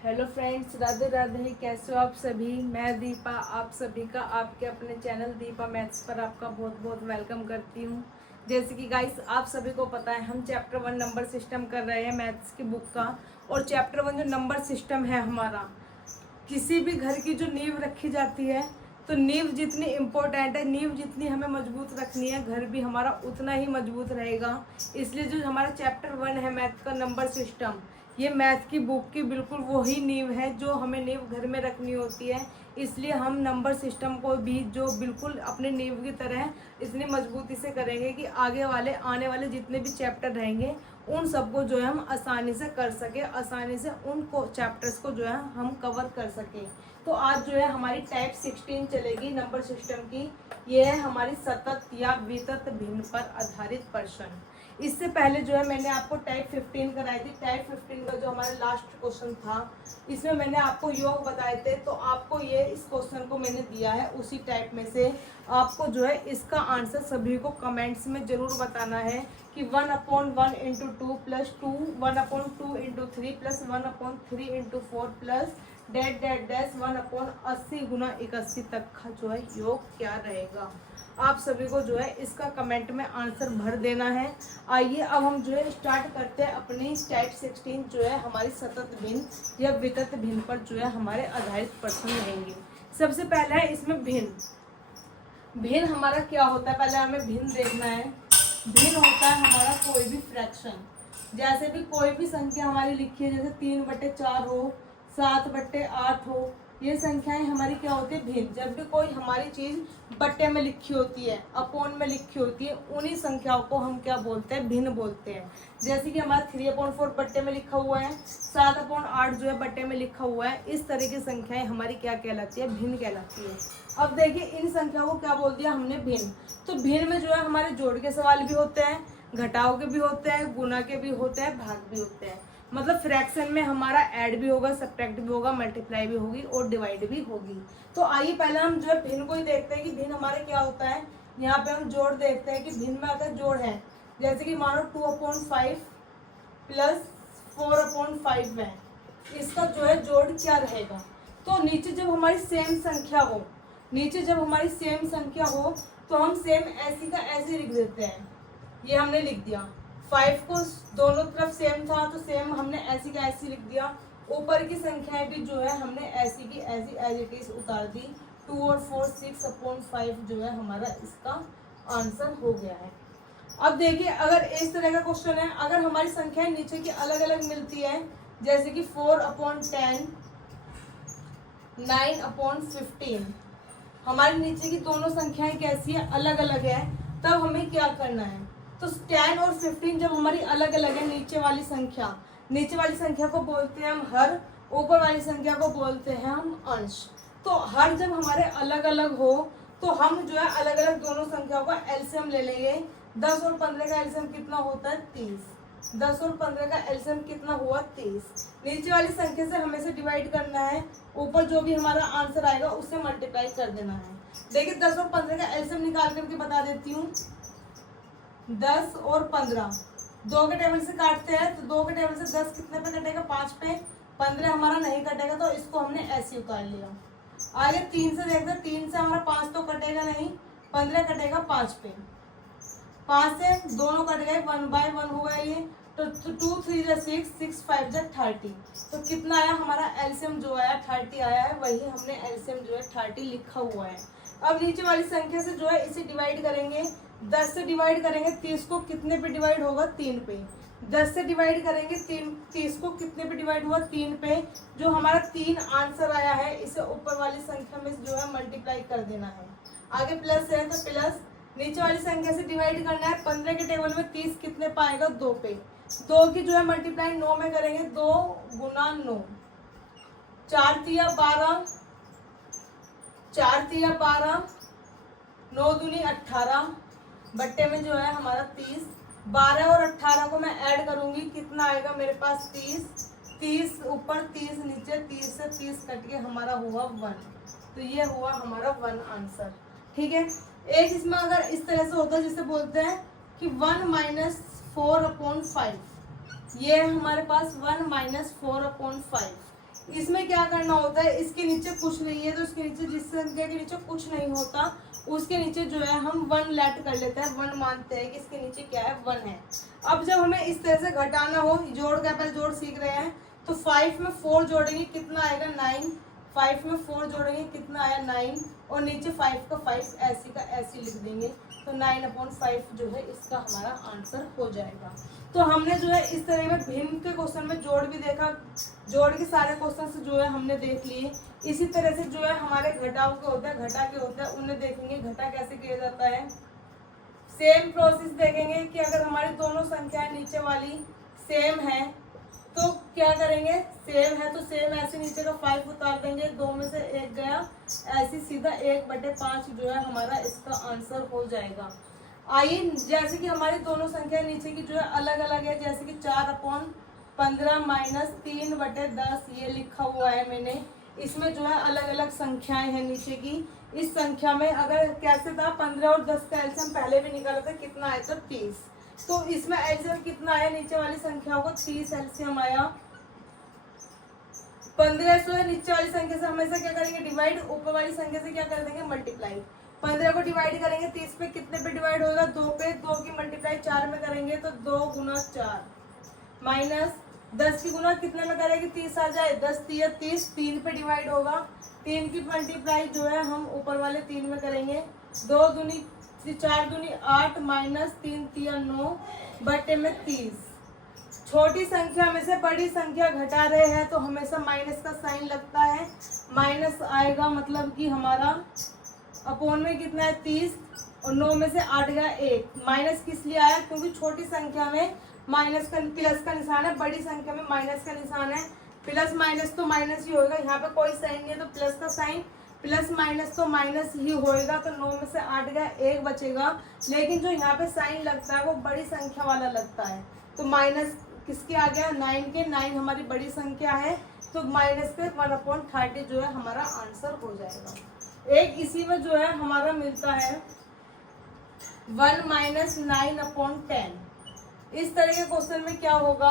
Hello friends, Radhe Radhe. कैसे हो आप सभी। मैं दीपा आप सभी का आपके अपने चैनल दीपा मैथ्स पर आपका बहुत बहुत वेलकम करती हूँ। जैसे कि गाइस आप सभी को पता है, हम चैप्टर 1 नंबर सिस्टम कर रहे हैं मैथ्स की बुक का। और चैप्टर 1 जो नंबर सिस्टम है हमारा, किसी भी घर की जो नींव रखी जाती है, तो नींव जितनी इम्पोर्टेंट है, नींव जितनी हमें मजबूत रखनी है, घर भी हमारा उतना ही मजबूत रहेगा। इसलिए जो हमारा चैप्टर 1 है मैथ का नंबर सिस्टम, ये मैथ की बुक की बिल्कुल वही नींव है जो हमें नींव घर में रखनी होती है। इसलिए हम नंबर सिस्टम को भी जो बिल्कुल अपने नींव की तरह इतनी मजबूती से करेंगे कि आगे वाले आने वाले जितने भी चैप्टर रहेंगे उन सबको जो है हम आसानी से कर सके, आसानी से उनको चैप्टर्स को जो है हम कवर कर सके। तो आज जो है हमारी टाइप 16 चलेगी नंबर सिस्टम की। ये है हमारी सतत या वितत भिन्न पर आधारित प्रश्न। इससे पहले जो है मैंने आपको टाइप 15 कराई थी। टाइप 15 का जो हमारा लास्ट क्वेश्चन था, इसमें मैंने आपको योग बताए थे। तो आपको ये इस क्वेश्चन को मैंने दिया है उसी टाइप में से। आपको जो है इसका आंसर सभी को कमेंट्स में जरूर बताना है कि 1/1 into 2 plus 2, 1/2 into 3 plus 1/3 into 4 plus dot dot dash 1/80 गुना 81 तक का जो है योग क्या रहेगा। आप सभी को जो है इसका कमेंट में आंसर भर देना है। आइए अब हम जो है स्टार्ट करते हैं अपनी टाइप 16 जो है हमारी सतत भिन्न या वितत भिन्न पर जो है हमारे आधारित प्रश्न रहेंगे। सबसे पहला है इसमें भिन्न। भिन्न हमारा क्या होता है, पहले हमें भिन्न देखना है। भिन्न होता है हमारा कोई भी फ्रैक्शन, जैसे भी कोई भी संख्या हमारी लिखी है, जैसे 3/4 हो, 7/8 हो, ये संख्याएं हमारी क्या होती है भिन्न। जब भी कोई हमारी चीज बट्टे में लिखी होती है, अपोन में लिखी होती है, उन्हीं संख्याओं को हम क्या बोलते हैं भिन्न बोलते हैं। जैसे कि हमारा 3/4 बट्टे में लिखा हुआ है, 7/8 जो है बट्टे में लिखा हुआ है। इस तरह की संख्याएं हमारी क्या कहलाती है, भिन्न कहलाती है। अब देखिए इन संख्याओं को क्या बोल दिया हमने भिन्न। तो भिन्न में जो है हमारे जोड़ के सवाल भी होते हैं, घटाव के भी होते हैं, गुना के भी होते हैं, भाग भी होते हैं। मतलब फ्रैक्शन में हमारा ऐड भी होगा, सब्ट्रैक्ट भी होगा, मल्टीप्लाई भी होगी और डिवाइड भी होगी। तो आइए पहले हम जो है भिन्न को ही देखते हैं कि भिन्न हमारे क्या होता है। यहाँ पे हम जोड़ देखते हैं कि भिन्न में अगर जोड़ है, जैसे कि मानो 2/5 प्लस 4/5 है, इसका जो है जोड़ क्या रहेगा। तो नीचे जब हमारी सेम संख्या हो, नीचे जब हमारी सेम संख्या हो तो हम सेम ऐसी का ऐसे लिख देते हैं। ये हमने लिख दिया। 5 को दोनों तरफ सेम था तो सेम हमने ऐसी का ऐसी लिख दिया। ऊपर की संख्याएं भी जो है हमने ऐसी की ऐसी एज इट इज उतार दी। 2 और 4 6/5 जो है हमारा इसका आंसर हो गया है। अब देखिए अगर इस तरह का क्वेश्चन है, अगर हमारी संख्याएं नीचे की अलग अलग मिलती है, जैसे कि 4/10, 9/15, हमारे नीचे की दोनों संख्याएं कैसी है, अलग अलग है। तब हमें क्या करना है, तो 10 और 15 जब हमारी अलग अलग है, नीचे वाली संख्या को बोलते हैं हम हर, ऊपर वाली संख्या को बोलते हैं हम अंश। तो हर जब हमारे अलग अलग हो तो हम जो है अलग अलग दोनों संख्याओं का एलसीएम ले लेंगे। 10 और 15 का एलसीएम कितना होता है 30। 10 और 15 का एलसीएम कितना हुआ 30। नीचे वाली संख्या से हमें से डिवाइड करना है, ऊपर जो भी हमारा आंसर आएगा उससे मल्टीप्लाई कर देना है। देखिए 10 और 15 का एलसीएम निकाल करके बता देती हूँ। 10 और 15 दो के टेबल से काटते हैं, तो 2 के टेबल से 10 कितने पे कटेगा 5 पे, 15 हमारा नहीं कटेगा तो इसको हमने ऐसे उतार लिया। आगे 3 से देखते हैं, 3 से हमारा 5 तो कटेगा नहीं, 15 कटेगा 5 पे, 5 से दोनों कट गए, 1/1 होगा ये। तो 2 3 6, 6 5 30। तो कितना आया हमारा एलसीएम जो आया 30 आया है, वही हमने एलसीएम जो है 30 लिखा हुआ है। अब नीचे वाली संख्या से जो है इसे डिवाइड करेंगे। 10 से डिवाइड करेंगे 30 को, कितने पे डिवाइड होगा 3 पे। 10 से डिवाइड करेंगे 30 को, कितने पे डिवाइड हुआ 3 पे। जो हमारा 3 आंसर आया है इसे ऊपर वाली संख्या में जो है मल्टीप्लाई कर देना है। आगे प्लस है तो प्लस, नीचे वाली संख्या से डिवाइड करना है। 15 के टेबल में 30 कितने पाएगा 2 पे, 2 की जो है मल्टीप्लाई 9 में करेंगे, 2 गुना 9, 4 तिया 12, 4 तिया 12, 9 दूनी 18, बट्टे में जो है हमारा 30। 12 और 18 को मैं ऐड करूंगी, कितना आएगा मेरे पास 30। 30 ऊपर 30 नीचे, 30 से 30 कट के हमारा हुआ 1। तो ये हुआ हमारा 1 आंसर। ठीक है, एक इसमें अगर इस तरह से होता है जिसे बोलते हैं कि 1 - 4/5, ये है हमारे पास 1 - 4/5। इसमें क्या करना होता है, इसके नीचे कुछ नहीं है तो इसके नीचे, जिस संख्या के नीचे कुछ नहीं होता उसके नीचे जो है हम 1 लेट कर लेते हैं, 1 मानते हैं कि इसके नीचे क्या है, 1 है। अब जब हमें इस तरह से घटाना हो, जोड़ का पहले जोड़ सीख रहे हैं, तो 5 में 4 जोड़ेंगे कितना आएगा 9, 5 में 4 जोड़ेंगे कितना आया 9, और नीचे 5 का 5 ऐसी का ऐसी लिख देंगे, तो 9/5 जो है इसका हमारा आंसर हो जाएगा। तो हमने जो है इस तरह में भिन्न के क्वेश्चन में जोड़ भी देखा, जोड़ के सारे क्वेश्चन से जो है हमने देख लिए। इसी तरह से जो है हमारे घटाव के होते हैं, घटा के होते हैं, उन्हें देखेंगे घटा कैसे किया जाता है। सेम प्रोसेस देखेंगे कि अगर हमारी दोनों संख्याएं नीचे वाली सेम है तो क्या करेंगे, सेम है तो सेम ऐसे नीचे का 5 उतार देंगे, 2 में से 1 गया, ऐसे सीधा 1/5 जो है हमारा इसका आंसर हो जाएगा। आइए, जैसे कि हमारी दोनों संख्या नीचे की जो है अलग अलग है, जैसे कि 4/15 माइनस 3/10 ये लिखा हुआ है मैंने। इसमें जो है अलग अलग संख्याएं हैं नीचे की। इस संख्या में अगर कैसे था, 15 और 10 का एलसीएम पहले भी निकाला था, कितना आया था 30, तो इसमें एलसीएम कितना आया, नीचे वाली संख्याओं को 30 एलसीएम आया। 15 से नीचे वाली संख्या से हमेशा क्या करेंगे, डिवाइड, ऊपर वाली संख्या से क्या कर देंगे, मल्टीप्लाई। 15 को डिवाइड करेंगे 30 पे, कितने पे डिवाइड होगा, 2 पे, 2 की मल्टीप्लाई 4 में करेंगे तो 2 गुना 4, माइनस 10 की गुना कितने में करेंगे, 30 आ जाए, 10 3 30, 3 पे डिवाइड होगा, 3 की मल्टीप्लाई जो है हम ऊपर वाले 3 में करेंगे, 2 दूनी 4 दूनी 8 माइनस 3 3 9 बटे में 30। छोटी संख्या में से बड़ी संख्या घटा रहे हैं तो हमेशा माइनस का साइन लगता है, माइनस आएगा, मतलब कि हमारा अपोन में कितना है 30, और 9 में से 8 गया 1। माइनस किस लिए आया, क्योंकि छोटी संख्या में माइनस का प्लस का निशान है, बड़ी संख्या में माइनस का निशान है। प्लस माइनस तो माइनस ही होगा, यहाँ पे कोई साइन नहीं है तो प्लस का साइन, प्लस माइनस तो माइनस ही होएगा, तो 9 में से 8 गया 1 बचेगा। लेकिन जो यहाँ पे साइन लगता है वो बड़ी संख्या वाला लगता है, तो माइनस किसके आ गया, 9 के, 9 हमारी बड़ी संख्या है, तो माइनस पे 1/30 जो है हमारा आंसर हो जाएगा। एक इसी में जो है हमारा मिलता है 1 माइनस 9/10। इस तरह के क्वेश्चन में क्या होगा,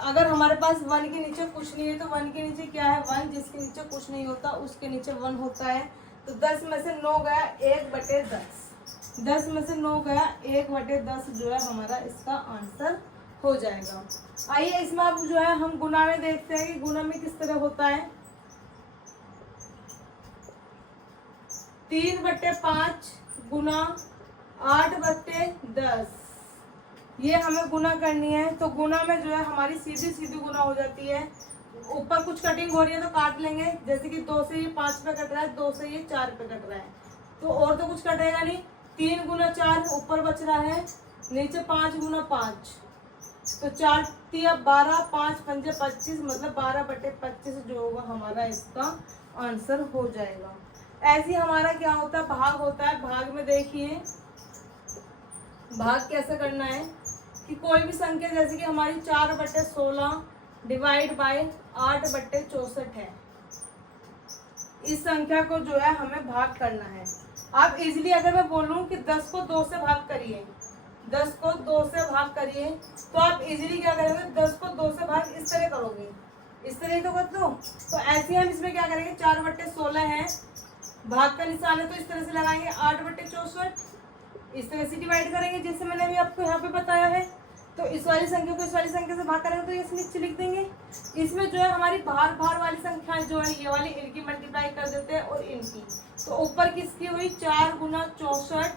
अगर हमारे पास 1 के नीचे कुछ नहीं है तो 1 के नीचे क्या है 1, जिसके नीचे कुछ नहीं होता उसके नीचे 1 होता है, तो 10 में से 9 गया 1/10, 10 में से 9 गया 1/10 जो है हमारा इसका आंसर हो जाएगा। आइए इसमें अब जो है हम गुना में देखते हैं कि गुना में किस तरह होता है। 3/5 गुना 8/10, ये हमें गुना करनी है। तो गुना में जो है हमारी सीधी सीधी गुना हो जाती है, ऊपर कुछ कटिंग हो रही है तो काट लेंगे, जैसे कि 2 से ये 5 पे कट रहा है, 2 से ये 4 पे कट रहा है, तो और तो कुछ कटेगा नहीं। 3 गुना 4 ऊपर बच रहा है, नीचे 5 गुना 5, तो 4 3 12, 5 5 25, मतलब 12/25 जो होगा हमारा इसका आंसर हो जाएगा। ऐसे हमारा क्या होता है, भाग होता है। भाग में देखिए भाग कैसे करना है कि कोई भी संख्या, जैसे कि हमारी 4/16 डिवाइड बाय 8/64 है, इस संख्या को जो है हमें भाग करना है। आप इजीली अगर मैं बोलूं कि 10 को 2 से भाग करिए, 10 को 2 से भाग करिए, तो आप इजीली क्या करेंगे, 10 को 2 से भाग इस तरह करोगे, इस तरह ही तो कर दो। तो ऐसे हम इसमें क्या करेंगे, 4/16 है, भाग का निशान है तो इस तरह से लगाएंगे, 8/64 इस तरह से डिवाइड करेंगे, जैसे मैंने अभी आपको यहाँ पे बताया है। तो इस वाली संख्या को इस वाली संख्या से भाग करेंगे तो ये नीचे लिख देंगे। इसमें जो है हमारी बाहर बाहर वाली संख्याएं जो है ये वाली, इनकी मल्टीप्लाई कर देते हैं और इनकी, तो ऊपर किसकी हुई 4 गुना 64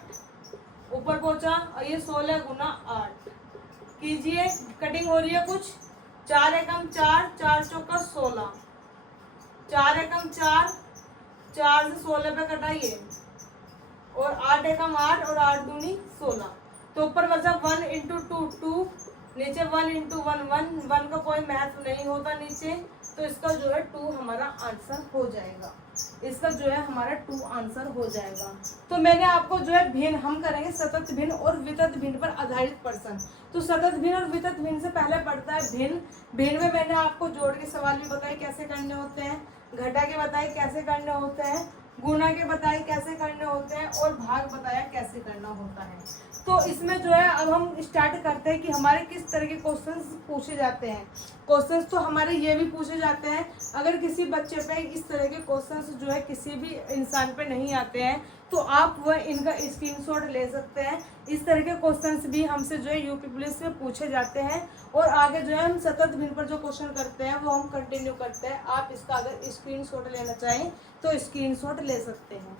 ऊपर पहुंचा, और ये 16 गुना 8 कीजिए, कटिंग हो रही है कुछ, 4 एकम 4, 4 चौका 16, 4 एकम 4, 4 से 16 पे कटाइए, और 8 एकम 8 और 8 दूनी 16, तो ऊपर बचा 1 × 2 2, नीचे 1 × 1 1 का कोई महत्व नहीं होता नीचे, तो इसका जो है 2 हमारा आंसर हो जाएगा, इसका जो है हमारा 2 आंसर हो जाएगा। तो मैंने आपको जो है भिन्न, हम करेंगे सतत भिन्न और वितत भिन्न पर आधारित प्रश्न। तो सतत भिन्न और वितत भिन्न से पहले पड़ता है भिन्न। भिन्न में मैंने आपको जोड़ के सवाल भी बताए कैसे करने होते हैं, घटा के बताए कैसे करने होते हैं, गुणा के बताए कैसे करने होते हैं और भाग बताया कैसे करना होता है। तो इसमें जो है अब हम स्टार्ट करते हैं कि हमारे किस तरह के क्वेश्चंस पूछे जाते हैं। क्वेश्चंस तो हमारे ये भी पूछे जाते हैं, अगर किसी बच्चे पे इस तरह के क्वेश्चंस जो है किसी भी इंसान पे नहीं आते हैं तो आप वह इनका स्क्रीनशॉट ले सकते हैं। इस तरह के क्वेश्चंस भी हमसे जो है यूपी पुलिस में पूछे जाते हैं और आगे जो है हम सतत भिन्न पर जो क्वेश्चन करते हैं वो हम कंटिन्यू करते हैं। आप इसका अगर स्क्रीनशॉट लेना चाहें तो स्क्रीनशॉट ले सकते हैं।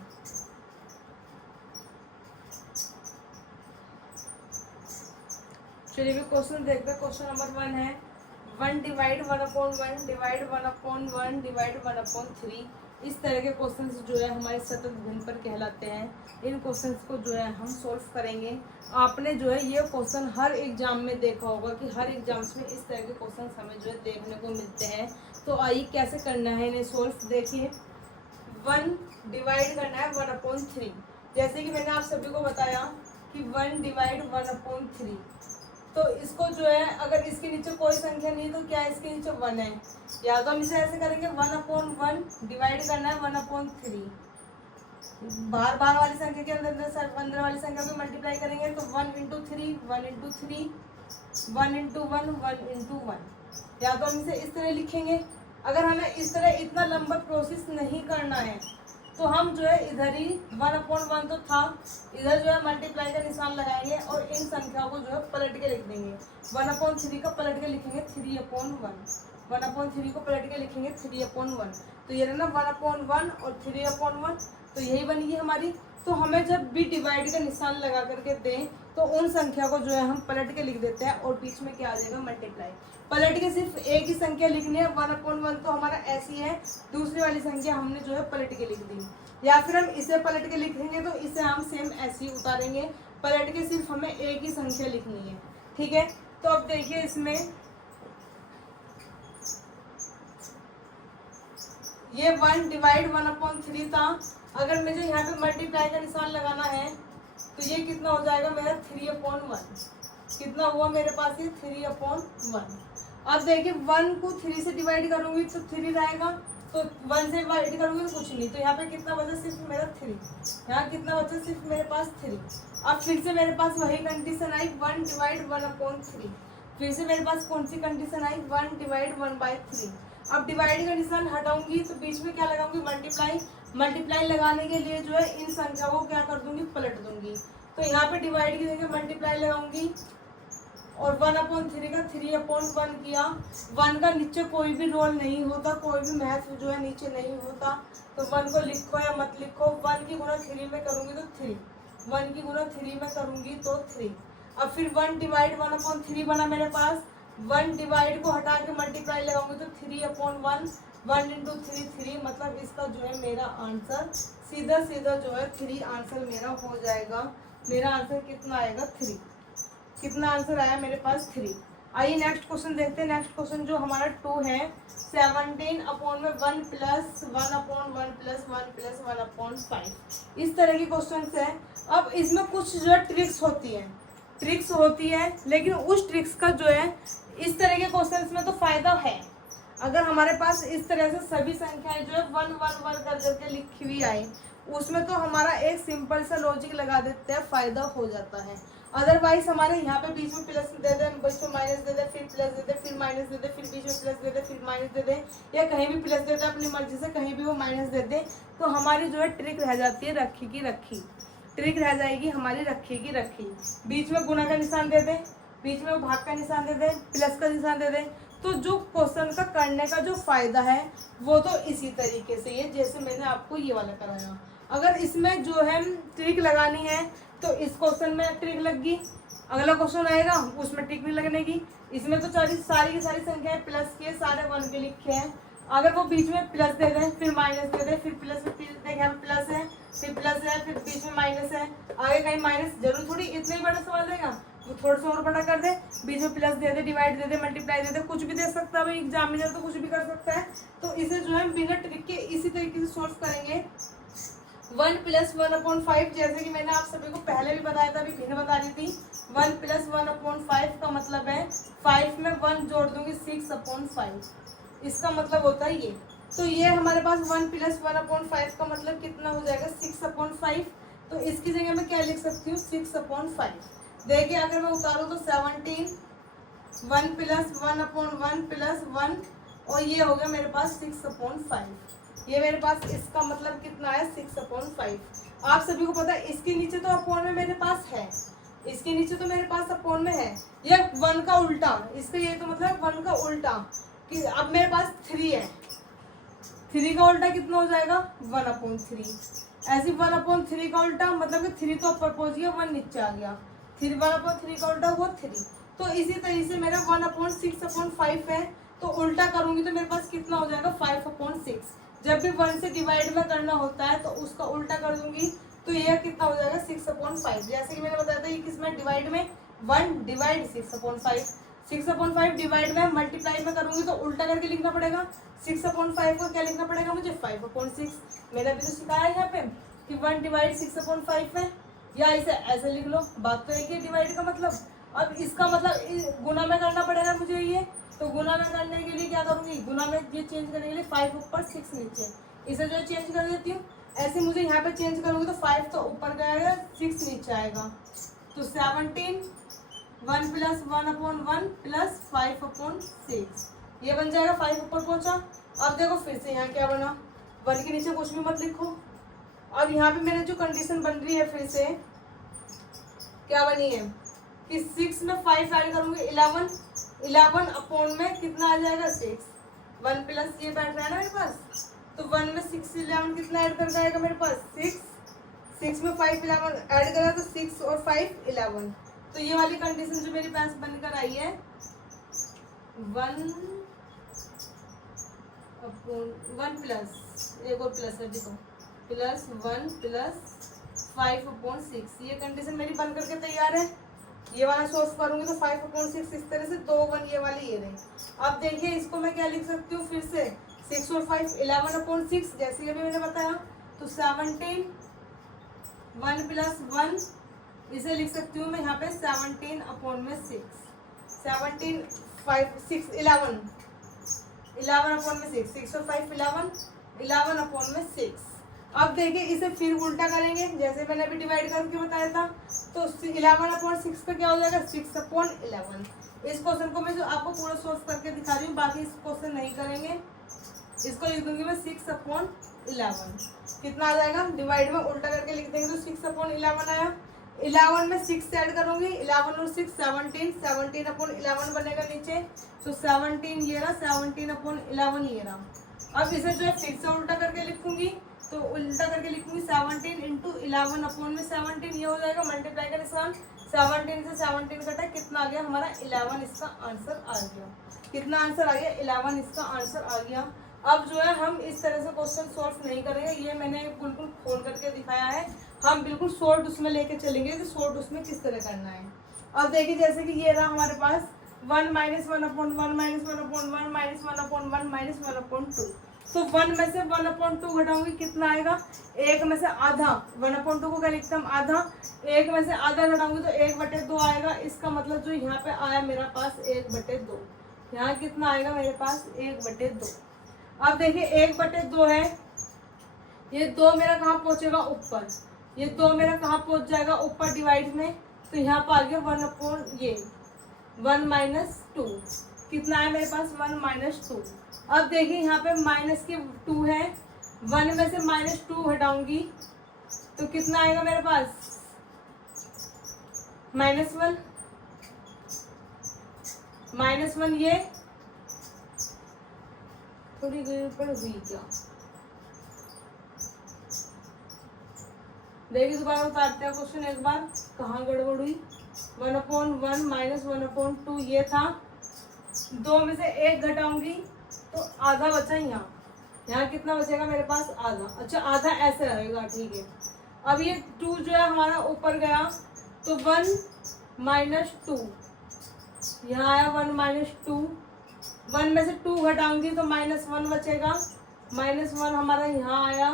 चलिए भी क्वेश्चन देखते हैं। क्वेश्चन नंबर 1 है 1 डिवाइड 1/1 डिवाइड 1/1 डिवाइड 1/3। इस तरह के क्वेश्चंस जो है हमारे सतत भिन्न पर कहलाते हैं। इन क्वेश्चंस को जो है हम सोल्व करेंगे। आपने जो है ये क्वेश्चन हर एग्जाम में देखा होगा कि हर एग्जाम्स में इस तरह के क्वेश्चंस हमें जो है देखने को मिलते हैं। तो आइए कैसे करना है इन्हें सोल्व। देखिए 1 डिवाइड करना है 1/3। जैसे कि मैंने आप सभी को बताया कि 1 डिवाइड 1/3, तो इसको जो है अगर इसके नीचे कोई संख्या नहीं तो क्या इसके नीचे 1 है, या तो हम इसे ऐसे करेंगे 1/1 डिवाइड करना है 1/3। बाहर बाहर वाली संख्या के अंदर वाली संख्या को मल्टीप्लाई करेंगे तो 1 × 3 1 × 3 1 × 1 1 × 1। या तो हम इसे इस तरह लिखेंगे। अगर हमें इस तरह इतना लंबा प्रोसेस नहीं करना है तो हम जो है इधर ही 1/1 तो था, इधर जो है मल्टीप्लाई का निशान लगाएंगे और इन संख्याओं को जो है पलट के लिख देंगे। 1/3 का पलट के लिखेंगे 3/1। 1/3 को पलट के लिखेंगे 3/1। तो ये ना 1/1 और 3/1, तो यही बनेगी हमारी। तो हमें जब भी डिवाइड का निशान लगा करके दें तो उन संख्या को जो है हम पलट के लिख देते हैं और बीच में क्या आ जाएगा मल्टीप्लाई। पलट के सिर्फ एक ही संख्या लिखनी है 1/1 तो हमारा ऐसी है, दूसरी वाली संख्या हमने जो है पलट के लिख दी। या फिर हम इसे पलट के लिखेंगे तो इसे हम सेम ऐसे ही उतारेंगे। पलट के सिर्फ हमें एक ही संख्या लिखनी है, ठीक है। तो अब देखिए इसमें ये 1 डिवाइड 1/3 था। अगर मुझे यहाँ पे मल्टीप्लाई का निशान लगाना है तो ये कितना हो जाएगा मेरा 3/1। कितना हुआ मेरे पास ये 3/1। अब देखिए 1 को 3 से डिवाइड करूंगी तो 3 रहेगा, तो 1 से डिवाइड करूंगी तो कुछ नहीं। तो यहाँ पे कितना बचा सिर्फ मेरा 3। यहाँ कितना बचा सिर्फ मेरे पास 3। अब फिर से मेरे पास वही कंडीशन आई 1 डिवाइड 1/3। फिर से मेरे पास कौन सी कंडीशन आई 1 डिवाइड 1/3। अब डिवाइड का निशान हटाऊंगी तो बीच में क्या लगाऊंगी मल्टीप्लाई। मल्टीप्लाई लगाने के लिए जो है इन संख्या को क्या कर दूंगी पलट दूंगी। तो यहाँ पे डिवाइड की जगह मल्टीप्लाई लगाऊंगी और 1/3 का 3/1 किया। 1 का नीचे कोई भी रोल नहीं होता, कोई भी महत्व जो है नीचे नहीं होता। तो 1 को लिखो या मत लिखो, 1 की गुणा 3 में करूंगी तो 3, 1 की गुणा 3 में करूंगी तो 3। अब फिर 1 डिवाइड 1/3 बना मेरे पास। 1 डिवाइड को हटा के मल्टीप्लाई लगाऊंगी तो 3/1 1 × 3 3, मतलब इसका जो है मेरा आंसर सीधा सीधा जो है 3 आंसर मेरा हो जाएगा। मेरा आंसर कितना आएगा 3। कितना आंसर आया मेरे पास 3। आइए नेक्स्ट क्वेश्चन देखते हैं। नेक्स्ट क्वेश्चन जो हमारा 2 है 17/1 प्लस 1/1 प्लस 1 प्लस 1/5। इस तरह की क्वेश्चन है। अब इसमें कुछ जो है ट्रिक्स होती है, लेकिन उस ट्रिक्स का जो है इस तरह के क्वेश्चन में तो फायदा है। अगर हमारे पास इस तरह से सभी संख्याएं जो है 1 1 1 कर करके लिखी हुई आई, उसमें तो हमारा एक सिंपल सा लॉजिक लगा देते हैं, फायदा हो जाता है। अदरवाइज हमारे यहाँ पे बीच में प्लस दे दे, बीच में माइनस दे दे, फिर प्लस दे दे, फिर माइनस दे दे, फिर बीच में प्लस दे दे, फिर माइनस दे दे, या कहीं भी प्लस दे दे अपनी मर्जी से, कहीं भी वो माइनस दे दे, तो हमारी जो है ट्रिक रह जाती है रखी की रखी। ट्रिक रह जाएगी हमारी रखी की रखी। बीच में गुणा का निशान दे दे, बीच में भाग का निशान दे दे, प्लस का निशान दे दे। तो जो क्वेश्चन का करने का जो फायदा है वो तो इसी तरीके से है जैसे मैंने आपको ये वाला कराया। अगर इसमें जो है ट्रिक लगानी है तो इस क्वेश्चन में ट्रिक लग गई, अगला क्वेश्चन आएगा उसमें ट्रिक नहीं लगने की। इसमें तो सारी की सारी संख्याएं प्लस के सारे 1 के लिखे हैं। अगर वो बीच में प्लस दे दें, फिर माइनस दे दें, फिर प्लस में प्लस है, फिर प्लस है, फिर बीच में माइनस है, आगे कहीं माइनस, जरूर थोड़ी इतना ही बड़ा सवाल देगा, वो थोड़ा सा और बड़ा कर दे, बीच में प्लस दे दे, डिवाइड दे दे, मल्टीप्लाई दे दे, कुछ भी दे सकता है भाई, एग्जामिनर तो कुछ भी कर सकता है। तो इसे जो है बिना ट्रिक के इसी तरीके से सोल्व करेंगे। 1 + 1/5, जैसे कि मैंने आप सभी को पहले भी बताया था, अभी भिन्न बता रही थी। 1 + 1/5 का मतलब है 5 में 1 जोड़ दूंगी 6/5। इसका मतलब होता है ये तो ये हमारे पास 1 + 1/5 का मतलब कितना हो जाएगा 6/5। तो इसकी जगह मैं क्या लिख सकती हूँ 6/5। देखिए अगर मैं उतारूँ तो 17 1 + 1/1 + 1 और ये हो गया मेरे पास 6/5। ये मेरे पास इसका मतलब कितना है 6/5। आप सभी को पता है इसके नीचे तो अपॉन में मेरे पास है, इसके नीचे तो मेरे पास अपॉन में है, ये 1 का उल्टा, इसका ये तो मतलब 1 का उल्टा कि अब मेरे पास 3 है, 3 का उल्टा कितना हो जाएगा 1/3। ऐसे 1/3 का उल्टा मतलब कि 3 तो ऊपर पहुंच गया 1 नीचे आ गया, 1/3 का उल्टा हुआ 3। तो इसी तरीके से मेरा 1/6/5 है, तो उल्टा करूंगी तो मेरे पास कितना हो जाएगा 5/6। जब भी 1 से डिवाइड में करना होता है तो उसका उल्टा कर दूंगी तो यह कितना हो जाएगा 6/5। जैसे कि मैंने बताया था ये किसमें डिवाइड में 1 डिवाइड 6/5, 6/5 डिवाइड में मल्टीप्लाई में करूंगी तो उल्टा करके लिखना पड़ेगा 6/5 को क्या लिखना पड़ेगा मुझे 5/6। मैंने अभी तो सिखाया है यहाँ पे कि 1 डिवाइड 6/5 है, या इसे ऐसे लिख लो, बात तो एक ही डिवाइड का मतलब। अब इसका मतलब गुना में करना पड़ेगा मुझे ये, तो गुना में करने के लिए क्या करूंगी गुना में ये चेंज करने के लिए 5 ऊपर 6 नीचे, इसे जो चेंज कर देती हूँ। ऐसे मुझे यहाँ पे चेंज करूंगी तो 5 तो ऊपर जाएगा 6 नीचे आएगा, तो 17 1 + 1/1 + 5/6 ये बन जाएगा। 5 ऊपर पहुंचा। अब देखो फिर से यहाँ क्या बना, 1 के नीचे कुछ भी मत लिखो। अब यहाँ पे मेरे जो कंडीशन बन रही है फिर से क्या बनी है कि 6 में 5 ऐड करूंगी 11, 11 अपॉन में कितना आ जाएगा 6, 1 प्लस ये बैठ रहा है ना मेरे पास, तो 1 में 6 11 कितना ऐड कर जाएगा मेरे पास 6, 6 में 5 11 ऐड करा तो 6 और 5 11। तो ये वाली कंडीशन जो मेरे पास बनकर आई है 1 प्लस एक और प्लस है देखो +1 + 5/6 ये कंडीशन मेरी बन करके तैयार है। ये वाला सोर्स करूंगी तो 5/6 इस तरह से 2 1 ये वाली ये रही। अब देखिए इसको मैं क्या लिख सकती हूँ फिर से 6 और 5 11/6 जैसे कि अभी मैंने बताया, तो 17 1 + 1 इसे लिख सकती हूँ मैं यहाँ पे 17/6, 17 5 6 11 11/6, 6 और 5 11 11/6। अब देखिए इसे फिर उल्टा करेंगे जैसे मैंने अभी डिवाइड करके बताया था, तो 11/6 पे क्या हो जाएगा 6/11। इस क्वेश्चन को मैं जो आपको पूरा सोल्व करके दिखा रही हूँ, बाकी इस क्वेश्चन नहीं करेंगे। इसको लिख दूंगी मैं 6/11 कितना आ जाएगा, डिवाइड में उल्टा करके लिख देंगे तो 6/11 आया। 11 में 6 ऐड करूंगी 11 और 6 17, 17/11 बनेगा नीचे, तो 17 ये रहा 17/11 ये रहा। अब इसे जो है फिर से उल्टा करके लिखूंगी, तो उल्टा करके लिखूंगी 17 × 11/17 ये हो जाएगा मल्टीप्लाई का निशान, 17 से 17 कटा कितना आ गया हमारा 11 इसका आंसर आ गया। कितना आंसर आ गया 11 इसका आंसर आ गया। अब जो है हम इस तरह से क्वेश्चन सॉल्व नहीं करेंगे, ये मैंने बिल्कुल खोल करके दिखाया है, हम बिल्कुल शॉर्ट उसमें लेके चलेंगे कि शॉर्ट उसमें किस तरह करना है। अब देखिए जैसे कि ये रहा हमारे पास 1 - 1/1 - 1/1 -1/1 -1/2, तो 1 में से 1/2 घटाऊंगी कितना आएगा, 1 में से आधा, 1/2 को क्या लिखते हैं हम आधा, 1 में से आधा घटाऊंगी तो 1/2 आएगा। इसका मतलब जो यहाँ पे आया मेरा पास 1/2, यहाँ कितना आएगा मेरे पास 1/2। अब देखिए 1/2 है, ये 2 मेरा कहाँ पहुंचेगा ऊपर, ये 2 मेरा कहाँ पहुंच जाएगा ऊपर डिवाइड में, तो यहाँ पर आ गया 1 - 2 कितना है मेरे पास 1 - 2। अब देखिए यहाँ पे माइनस के 2 है, 1 में से -2 हटाऊंगी तो कितना आएगा मेरे पास -1, -1 ये थोड़ी देर पर हुई क्या, देखिए दोबारा उतारते हैं क्वेश्चन एक बार कहाँ गड़बड़ हुई। 1/1 -1/2 ये था, 2 में से 1 घटाऊंगी तो आधा बचा यहाँ, यहाँ कितना बचेगा मेरे पास आधा। अच्छा आधा ऐसे रहेगा ठीक है। अब ये 2 जो है हमारा ऊपर गया तो 1 - 2 यहाँ आया 1 - 2, 1 में से 2 घटाऊंगी तो -1 बचेगा, -1 हमारा यहाँ आया,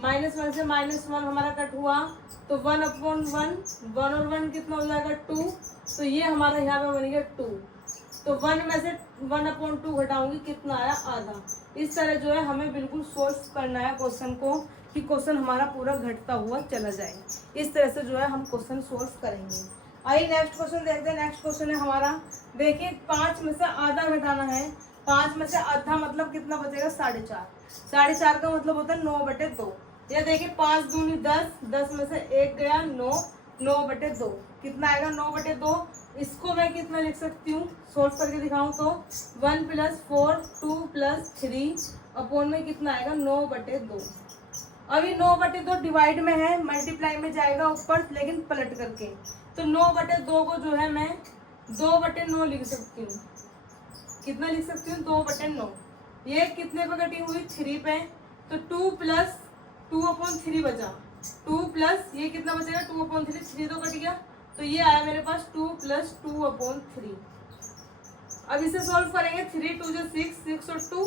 -1 से -1 हमारा कट हुआ तो 1/1 1 और 1 कितना हो जाएगा 2, तो ये हमारा यहाँ पे बन गया 2। तो 1 में से 1/2 घटाऊंगी कितना आया आधा, इस तरह जो है हमें बिल्कुल सोल्व करना है क्वेश्चन को, कि क्वेश्चन हमारा पूरा घटता हुआ चला जाए। इस तरह से जो है हम क्वेश्चन सोल्व करेंगे। आइए नेक्स्ट क्वेश्चन देखते हैं। नेक्स्ट क्वेश्चन है हमारा, देखिए 5 में से आधा घटाना है। 5 में से आधा मतलब कितना बचेगा, 4.5। 4.5 का मतलब होता है 9/2। ये देखिए 5 दूनी 10, 10 में से 1 गया 9, 9/2 कितना आएगा, 9/2। इसको मैं कितना लिख सकती हूँ, सोल्व करके दिखाऊं तो 1 + 4 2 + 3 अपॉन में कितना आएगा, 9/2। अभी 9/2 डिवाइड में है, मल्टीप्लाई में जाएगा ऊपर, लेकिन पलट करके। तो 9/2 को जो है मैं 2/9 लिख सकती हूँ। कितना लिख सकती हूँ, 2/9। ये कितने पे कटी हुई, 3 पे। तो 2 + 2/3 बचा। 2 प्लस ये कितना बचेगा, 2/3, 3 तो कट गया। तो ये आया मेरे पास 2 + 2/3। अब इसे सॉल्व करेंगे, 3 2 6, 6 और 2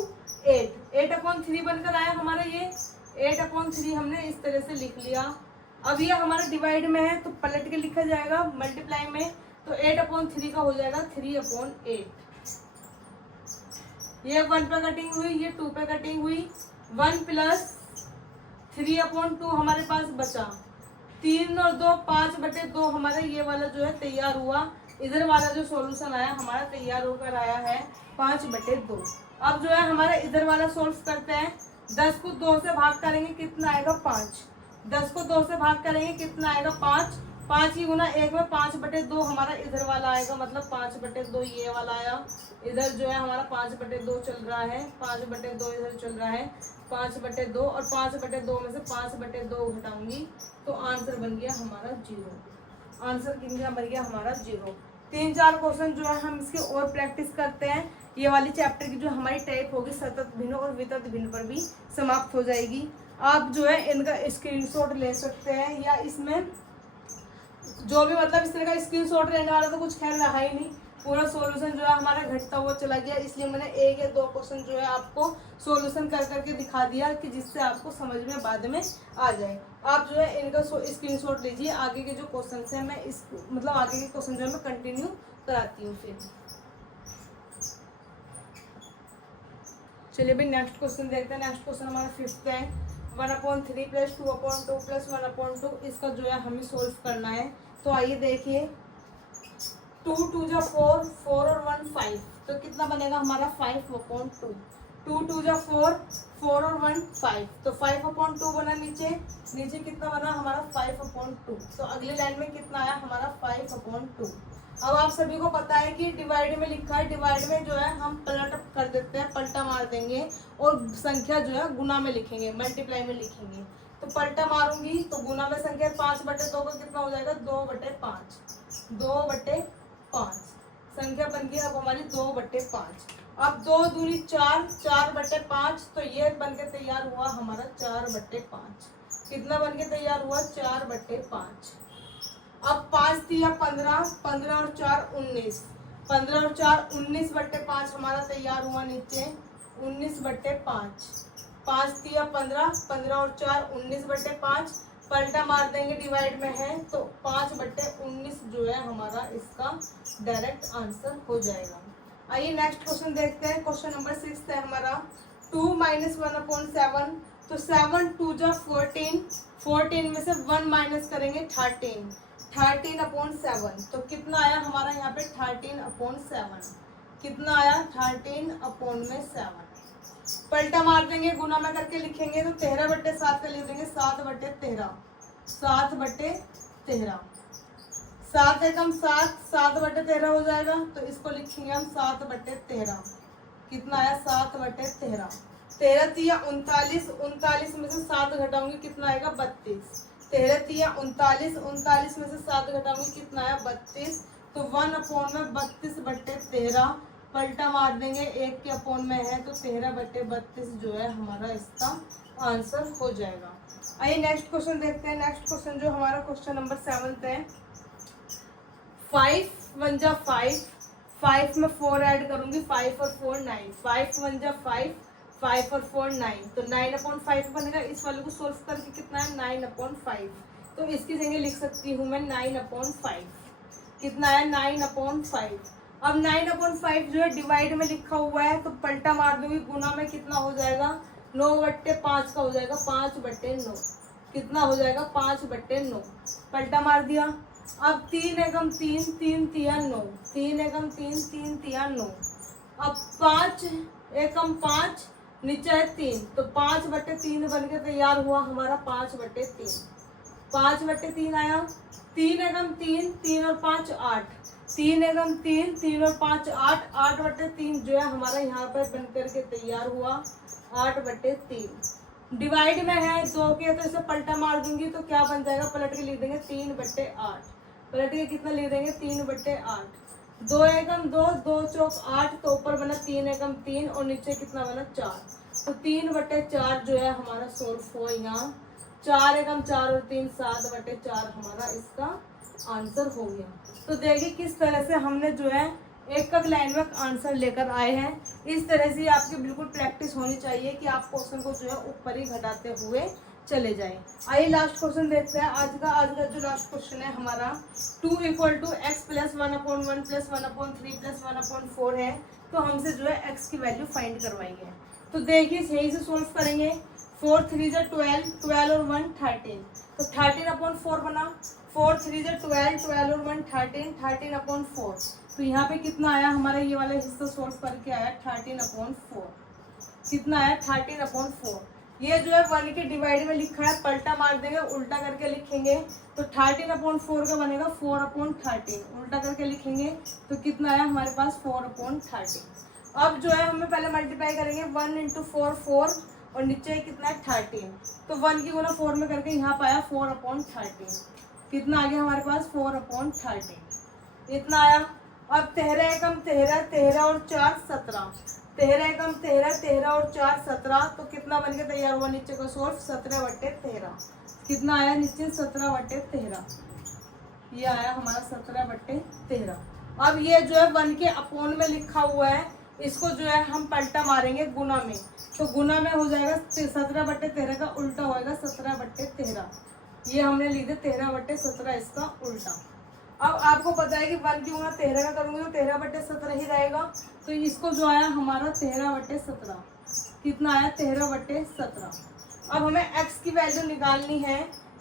8, 8/3 बनकर आया हमारा। ये 8/3 हमने इस तरह से लिख लिया। अब ये हमारा डिवाइड में है तो पलट के लिखा जाएगा मल्टीप्लाई में। तो 8/3 का हो जाएगा 3/8। ये 1 पे कटिंग हुई, ये 2 पे कटिंग हुई। 1 + 3/2 हमारे पास बचा। 3 और 2 5/2 हमारा ये वाला जो है तैयार हुआ। इधर वाला जो सॉल्यूशन आया हमारा तैयार होकर आया है 5/2। अब जो है हमारा इधर वाला सॉल्व करते हैं। 10 को 2 से भाग करेंगे कितना आएगा, 5। 10 को 2 से भाग करेंगे कितना आएगा, 5। 5 ही गुना 1 में 5/2 हमारा इधर वाला आएगा, मतलब 5/2 ये वाला आया। इधर जो है हमारा 5/2 चल रहा है, 5/2 इधर चल रहा है, 5/2 और 5/2 में से 5/2 घटाऊंगी तो आंसर बन गया हमारा 0। आंसर कितना बन गया हमारा, 0। 3-4 क्वेश्चन जो है हम इसके और प्रैक्टिस करते हैं। ये वाली चैप्टर की जो हमारी टाइप होगी सतत भिन्न और वितत भिन्न पर भी समाप्त हो जाएगी। आप जो है इनका स्क्रीनशॉट ले सकते हैं, या इसमें जो भी मतलब इस तरह का स्क्रीनशॉट लेने वाला तो कुछ खैर रहा ही नहीं। पूरा सॉल्यूशन जो है हमारा घटता हुआ चला गया, इसलिए मैंने 1 या 2 क्वेश्चन जो है आपको सॉल्यूशन कर करके दिखा दिया, कि जिससे आपको समझ में बाद में आ जाए। आप जो है इनका स्क्रीनशॉट लीजिए। आगे के जो क्वेश्चन है मैं इस मतलब आगे के क्वेश्चन जो है मैं कंटिन्यू कराती हूँ फिर। चलिए भाई नेक्स्ट क्वेश्चन देखते हैं। नेक्स्ट क्वेश्चन हमारा 5th है। 1/3 + 2/2 + 1/2 इसका जो है हमें सोल्व करना है। तो आइए देखिए, 2 2 जा 4, 4 और 1 5, तो कितना बनेगा हमारा 5/2। 2 2 जा 4, 4 और 1 5, तो 5/2 बना। नीचे नीचे कितना बना हमारा 5/2। तो अगली लाइन में कितना आया हमारा 5/2। अब आप सभी को पता है कि डिवाइड में लिखा है, डिवाइड में जो है हम पलट कर देते हैं, पलटा मार देंगे और संख्या जो है गुना में लिखेंगे, मल्टीप्लाई में लिखेंगे। तो पलटा मारूंगी तो गुना में संख्या 5/2 का कितना हो जाएगा, 2/5। 2/5 संख्या बन गई अब हमारी 2/5। अब 2 दूनी 4, 4/5, तो ये बन के तैयार हुआ हमारा 4/5। कितना बन के तैयार हुआ, 4/5। अब 5 3 15, 15 और 4 19, 15 और 4 19/5 हमारा तैयार हुआ। नीचे 19/5, 5 3 15, 15 और 4 19/5, पलटा मार देंगे डिवाइड में है तो 5/19 जो है हमारा इसका डायरेक्ट आंसर हो जाएगा। आइए नेक्स्ट क्वेश्चन देखते हैं। क्वेश्चन नंबर 6 है हमारा, 2 - 1/7। तो 7 2 जा 14, 14 में से 1 माइनस करेंगे 13, 13/7। तो कितना आया हमारा यहाँ पे 13/7। कितना आया 13/7। पलटा मार देंगे, गुना में करके लिखेंगे तो 13/7 का लिख देंगे 7/13। 7/13, 7 एकम 7, 7/13 हो जाएगा। तो इसको लिखेंगे हम 7/13। कितना आया 7/13। 13 3 39, 39 में से 7 घटाऊंगी कितना आएगा 32। 13 3 39, 39 में से 7 घटाऊंगी कितना आया 32। तो 1/32/13 पलटा मार देंगे, 1 के अपॉन में है तो 13/32 जो है हमारा इसका आंसर हो जाएगा। आइए नेक्स्ट क्वेश्चन देखते हैं। नेक्स्ट क्वेश्चन जो हमारा क्वेश्चन नंबर 7 है। 5 1 जा 5, 5 में 4 ऐड करूंगी, 5 और 4 9, 5 1 जा 5, 5 और 4 9, तो 9/5 बनेगा। इस वाले को सोल्व करके कितना है 9/5। तो इसकी जगह लिख सकती हूँ मैं 9/5। कितना है 9/5। अब 9/5 जो है डिवाइड में लिखा हुआ है, तो पलटा मार दूंगी, गुना में कितना हो जाएगा 9/5 का हो जाएगा 5/9। कितना हो जाएगा 5/9, पलटा मार दिया। अब 3 एकम 3, 3 तिया 9, 3 एकम 3, 3 तिया 9। अब 5 एकम 5, नीचे है 3, तो 5/3 बन के तैयार हुआ हमारा 5/3। 5/3 आया। 3 एकम 3, 3 और 5 8, 3 एकम 3, 3 और 5 8, 8/3 जो है हमारा यहाँ पर बन करके तैयार हुआ 8/3। डिवाइड में है 2 के, तो इसे पलटा मार दूंगी तो क्या बन जाएगा, पलट के लिख देंगे 3/8। पलट के कितना लिख देंगे 3/8। 2 एकम 2, 2 चौक 8, तो ऊपर बना 3 एकम 3 और नीचे कितना बना 4, तो 3/4 जो है हमारा सोल्व हो यहाँ। 4 एकम 4 और 3 7/4 हमारा इसका आंसर हो गया। तो देखिए किस तरह से हमने जो है एक लाइन में आंसर लेकर आए हैं। इस तरह से आपकी बिल्कुल प्रैक्टिस होनी चाहिए कि आप क्वेश्चन को जो है ऊपर ही घटाते हुए चले जाएं। आइए लास्ट क्वेश्चन देखते हैं। आज का जो लास्ट क्वेश्चन है हमारा 2 = x + 1/1 + 1/3 + 1/4 है। तो हमसे जो है x की वैल्यू फाइंड करवाई है। तो देखिए सही से सोल्व करेंगे। 4 3 = 12, 12 और 1 13, तो 13/4 बना। 4 3 = 12, 12 और 1 13, 13/4। तो यहाँ पे कितना आया हमारा, ये वाला हिस्सा सोल्व करके आया 13/4। कितना आया 13/4। ये जो है 1 के डिवाइड में लिखा है, पलटा मार देंगे, उल्टा करके लिखेंगे तो 13/4 का बनेगा 4/13। उल्टा करके लिखेंगे तो कितना आया हमारे पास 4/13। अब जो है हमें पहले मल्टीप्लाई करेंगे 1 × 4 4 और नीचे कितना है 13, तो 1 की गुना 4 में करके यहाँ पाया 4/13। कितना आ गया हमारे पास 4/13 इतना आया। अब 13 एकम 13, 13 और 4 17, 13 एकम 13, 13 और 4 17, तो कितना बन के तैयार हुआ नीचे का सोल्व 17/13। कितना आया नीचे 17/13, ये आया हमारा 17/13। अब ये जो है 1 के अपोन में लिखा हुआ है, इसको जो है हम पलटा मारेंगे गुना में, तो गुना में हो जाएगा 17/13 का उल्टा होएगा 17/13। ये हमने लिख दिया 13/17 इसका उल्टा। अब आपको पता है कि 1 की गुना 13 का करूंगी तो 13/17 ही रहेगा, तो इसको जो आया हमारा 13/17। कितना आया 13/17। अब हमें x की वैल्यू निकालनी है,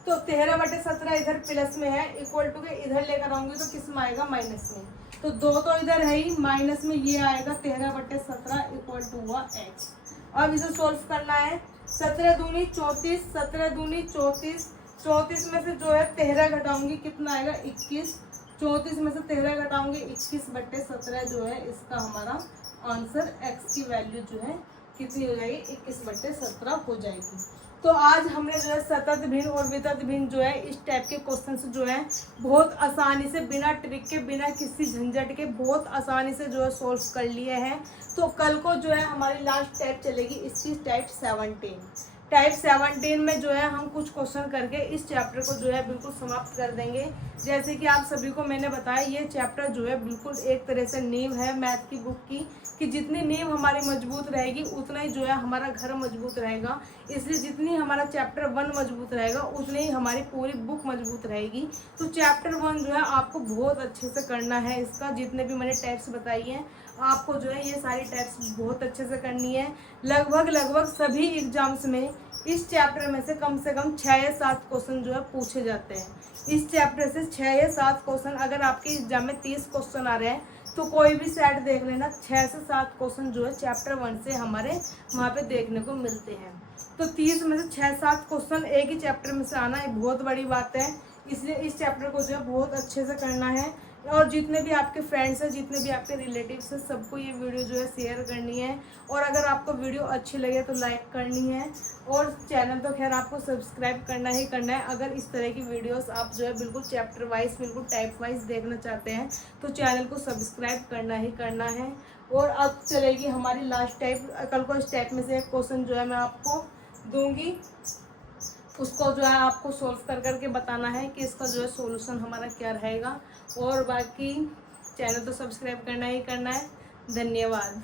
तो 13/17 इधर प्लस में है, इक्वल टू के इधर लेकर आऊंगी तो किस में आएगा माइनस में, तो 2 तो इधर है ही, माइनस में ये आएगा 13/17 इक्वल टू हुआ x। अब इसे सोल्व करना है। 17 दूनी 34, 17 दूनी 34, 34 में से जो है 13 घटाऊंगी कितना आएगा 21, 34 में से 13 घटाऊंगी 21/17 जो है इसका हमारा आंसर x की वैल्यू जो है कितनी हो जाएगी 21/17 हो जाएगी। तो आज हमने जो है सतत भिन्न और वितत भिन्न जो है इस टाइप के क्वेश्चंस जो है बहुत आसानी से बिना ट्रिक के बिना किसी झंझट के बहुत आसानी से जो है सोल्व कर लिए हैं। तो कल को जो है हमारी लास्ट टाइप चलेगी इसकी टाइप 17। टाइप 17 में जो है हम कुछ क्वेश्चन करके इस चैप्टर को जो है बिल्कुल समाप्त कर देंगे। जैसे कि आप सभी को मैंने बताया ये चैप्टर जो है बिल्कुल एक तरह से नींव है मैथ की बुक की, कि जितनी नींव हमारी मजबूत रहेगी उतना ही जो है हमारा घर मजबूत रहेगा। इसलिए जितनी हमारा चैप्टर 1 मजबूत रहेगा उतनी ही हमारी पूरी बुक मजबूत रहेगी। तो चैप्टर 1 जो है आपको बहुत अच्छे से करना है। इसका जितने भी मैंने टाइप्स बताई हैं आपको जो है ये सारी टाइप्स बहुत अच्छे से करनी है। लगभग सभी एग्जाम्स में इस चैप्टर में से कम 6 या 7 क्वेश्चन जो है पूछे जाते हैं। इस चैप्टर से 6 या 7 क्वेश्चन, अगर आपके एग्जाम में 30 क्वेश्चन आ रहे हैं तो कोई भी सेट देख लेना, 6 से 7 क्वेश्चन जो है चैप्टर 1 से हमारे वहाँ पे देखने को मिलते हैं। तो 30 में से 6-7 क्वेश्चन एक ही चैप्टर में से आना एक बहुत बड़ी बात है। इसलिए इस चैप्टर को जो है बहुत अच्छे से करना है। और जितने भी आपके फ्रेंड्स हैं, जितने भी आपके रिलेटिव्स हैं, सबको ये वीडियो जो है शेयर करनी है। और अगर आपको वीडियो अच्छी लगे तो लाइक करनी है, और चैनल तो खैर आपको सब्सक्राइब करना ही करना है। अगर इस तरह की वीडियोस आप जो है बिल्कुल चैप्टर वाइज बिल्कुल टाइप वाइज देखना चाहते हैं तो चैनल को सब्सक्राइब करना ही करना है। और अब चलेगी हमारी लास्ट टाइप। कल को इस टाइप में से एक क्वेश्चन जो है मैं आपको दूंगी, उसको जो है आपको सोल्व कर करके बताना है कि इसका जो है सॉल्यूशन हमारा क्या रहेगा। और बाकी चैनल तो सब्सक्राइब करना ही करना है। धन्यवाद।